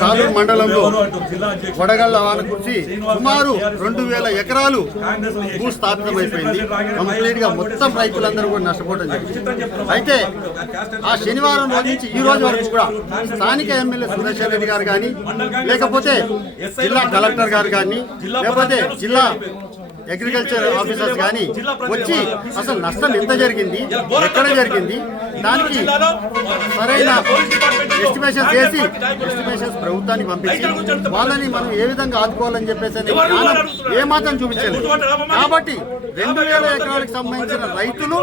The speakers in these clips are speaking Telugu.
సాలూరు మండలంలో వడగళ్ల వాన కురిసి సుమారు 2000 ఎకరాలు భూస్థాపితమైపోయింది. కంప్లీట్ గా మొత్తం రైతులందరూ కూడా నష్టపోవడం జరిగింది. అయితే ఆ శనివారం రోజు నుంచి ఈ రోజు వరకు కూడా స్థానిక ఎమ్మెల్యే సుదర్శన్ రెడ్డి గారు కానీ, లేకపోతే జిల్లా కలెక్టర్ గారు కానీ, లేకపోతే జిల్లా అగ్రికల్చర్ ఆఫీసర్స్ కానీ వచ్చి అసలు నష్టం ఎంత జరిగింది, ఎక్కడ జరిగింది, దానికి సరైన ఎస్టిమేషన్స్ చేసి ఎస్టిమేషన్స్ ప్రభుత్వానికి పంపించి వాళ్ళని మనం ఏ విధంగా ఆదుకోవాలని చెప్పేసి జ్ఞానం ఏమాత్రం చూపించలేదు. కాబట్టి 2000 ఎకరాలకు సంబంధించిన రైతులు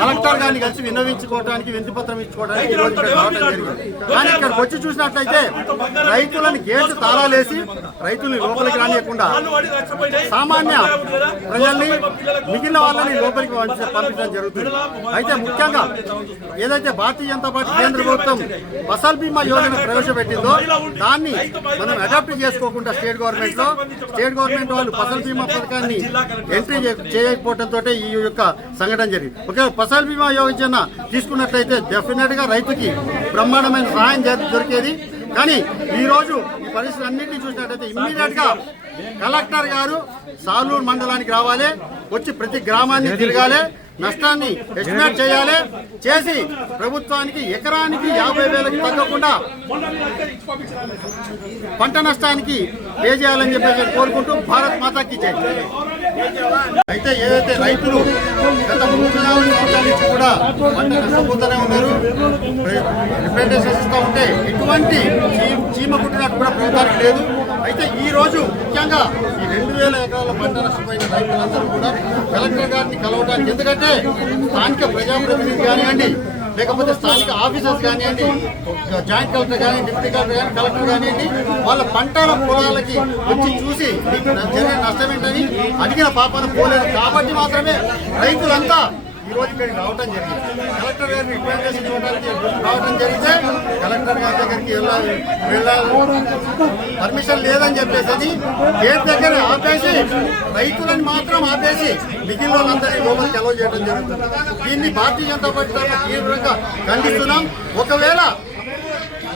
కలెక్టర్ గారిని కలిసి విన్నవించుకోవడానికి, వినతిపత్రం ఇచ్చుకోవడానికి ఈ రోజు ఇక్కడ రావడం జరిగింది. కానీ ఇక్కడికి వచ్చి చూసినట్లయితే రైతులను గేటు తాళాలేసి రైతుల్ని లోపలికి రానియకుండా సామాన్య ప్రజల్ని, మిగిలిన వాళ్ళని లోపలికి పంపించడం జరుగుతుంది. అయితే ముఖ్యంగా ఏదైతే భారతీయ జనతా పార్టీ కేంద్ర ప్రభుత్వం ఫసల్ బీమా యోజన ప్రవేశపెట్టిందో దాన్ని మనం అడాప్ట్ చేసుకోకుండా స్టేట్ గవర్నమెంట్ వాళ్ళు ఫసల్ బీమా పథకాన్ని ఎంట్రీ చేయకపోవడంతో ఈ యొక్క సంఘటన జరిగింది. ఓకే, ఫసల్ బీమా యోజన తీసుకున్నట్లయితే డెఫినెట్ గా రైతుకి బ్రహ్మాండమైన సహాయం దొరికేది. కానీ ఈ రోజు ఈ పరిస్థితులు అన్నింటినీ చూసినట్లయితే ఇమ్మీడియట్ గా కలెక్టర్ గారు సాలూరు మండలానికి రావాలి, వచ్చి ప్రతి గ్రామాన్ని తిరగాలి, నష్టాన్ని ఎస్టిమేట్ చేయాలి, చేసి ప్రభుత్వానికి ఎకరానికి 50,000కి తగ్గకుండా పంట నష్టానికి పే చేయాలని చెప్పేసి కోరుకుంటూ భారత్ మాతాకి జై. అయితే ఏదైతే రైతులు గత 3-4 సంవత్సరాల నుంచి కూడా పంట నష్టపోతూనే ఉన్నారు, రిప్రజెంటేషన్స్ ఇస్తూ ఉంటే ఎటువంటి చీమ కుట్టినట్టు కూడా ప్రభుత్వానికి లేదు. అయితే ఈ రోజు ముఖ్యంగా ఈ 2000 ఎకరాల పంట నష్టపోయిన రైతులందరూ కూడా కలెక్టర్ గారిని కలవడానికి, ఎందుకంటే స్థానిక ప్రజాప్రతినిధి కానివ్వండి, లేకపోతే స్థానిక ఆఫీసర్స్ కానివ్వండి, జాయింట్ కలెక్టర్ కానీ, డిప్యూటీ కలెక్టర్ కానీ, కలెక్టర్ కానివ్వండి, వాళ్ళ పంటల పొలాలకి వచ్చి చూసి జరిగిన నష్టం ఏంటని అడిగిన పాపాన పోలేదు. కాబట్టి మాత్రమే రైతులంతా ఈ రోజు ఇక్కడికి రావడం జరిగింది. కలెక్టర్ గారిని రిప్రజెంటేషన్ చూడడానికి రావడం జరిగితే కలెక్టర్ గారి దగ్గరికి వెళ్ళాలి పర్మిషన్ లేదని చెప్పేసి గేట్ దగ్గర ఆపేసి రైతులను మాత్రం ఆపేసి మిగిలిన వాళ్ళందరినీ లోపలికి అలౌ చేయడం జరుగుతుంది. దీన్ని భారతీయ జనతా పార్టీ తీవ్రంగా ఖండిస్తున్నాం. ఒకవేళ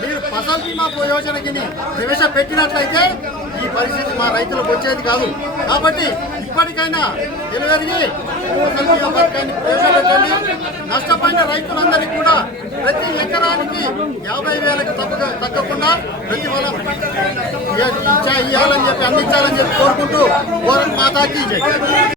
మీరు ఫసల్ బీమా యోజనకి ప్రవేశపెట్టినట్లయితే ఈ పరిస్థితి మా రైతులకు వచ్చేది కాదు. కాబట్టి ఇప్పటికైనా డెలివరీ ఫసల్ బీమా పథకాన్ని ప్రవేశపెట్టండి. నష్టపోయిన రైతులందరికీ కూడా ప్రతి ఎకరానికి 50,000కి తగ్గకుండా ప్రతిఫలం ఇవ్వాలని చెప్పి, అందించాలని చెప్పి కోరుకుంటూ భారత్ మాతాకి జై.